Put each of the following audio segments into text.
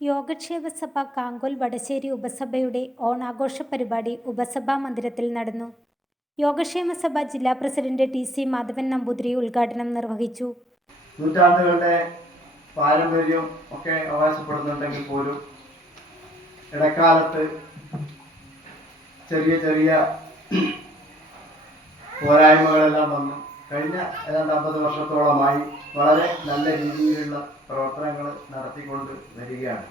യോഗക്ഷേമ സഭ കാങ്കോൽ വടശ്ശേരി ഉപസഭയുടെ ഓണാഘോഷ പരിപാടി ഉപസഭാ മന്ദിരത്തിൽ നടന്നു. യോഗക്ഷേമ സഭ ജില്ലാ president T C Madhavan Namboothiri ഉദ്ഘാടനം നിർവഹിച്ചു. നൂറ്റാണ്ടുകളുടെ പാരമ്പര്യം ഒക്കെ അവകാശപ്പെടുന്നുണ്ടെങ്കിൽ പോലും ഇടക്കാലത്ത് ചെറിയ ചെറിയ പോരായ്മകളെല്ലാം വന്നു. കഴിഞ്ഞ ഏതാണ്ട് അമ്പത് വർഷത്തോളമായി വളരെ നല്ല രീതിയിലുള്ള പ്രവർത്തനങ്ങൾ നടത്തിക്കൊണ്ട് വരികയാണ്.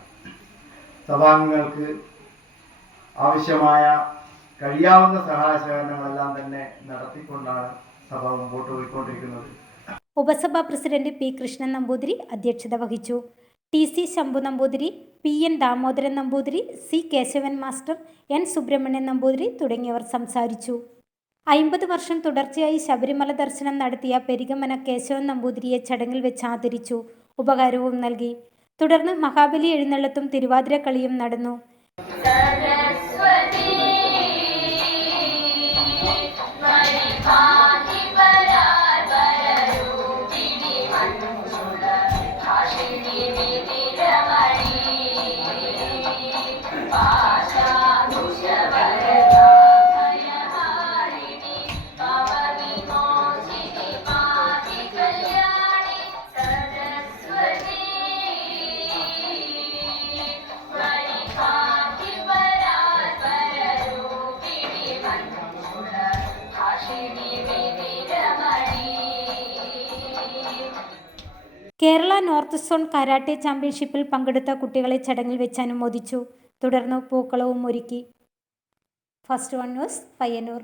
സഭാംഗങ്ങൾക്ക് ആവശ്യമായ കഴിയാവുന്ന സഹായ സഹകരണങ്ങളെല്ലാം തന്നെ നടത്തിക്കൊണ്ടാണ് സഭ മുമ്പോട്ട് പോയിക്കൊണ്ടിരിക്കുന്നത്. ഉപസഭാ പ്രസിഡന്റ് പി കൃഷ്ണൻ നമ്പൂതിരി അധ്യക്ഷത വഹിച്ചു. T C Shambhu Namboothiri P N Damodaran Namboothiri C Keshavan master N Subrahmanyan Namboothiri തുടങ്ങിയവർ സംസാരിച്ചു. അയിമ്പത് വർഷം തുടർച്ചയായി ശബരിമല ദർശനം നടത്തിയ പെരികമന കേശവൻ നമ്പൂതിരിയെ ചടങ്ങിൽ വെച്ച് ആദരിച്ചു. ഉപകാരവും നൽകി. തുടർന്ന് മഹാബലി എഴുന്നള്ളത്തും തിരുവാതിര കളിയും നടന്നു. കേരള നോർത്ത് സോൺ കരാട്ടെ ചാമ്പ്യൻഷിപ്പിൽ പങ്കെടുത്ത കുട്ടികളെ ചടങ്ങിൽ വെച്ച് അനുമോദിച്ചു. തുടർന്ന് പൂക്കളവും ഒരുക്കി. First one news Payyanur.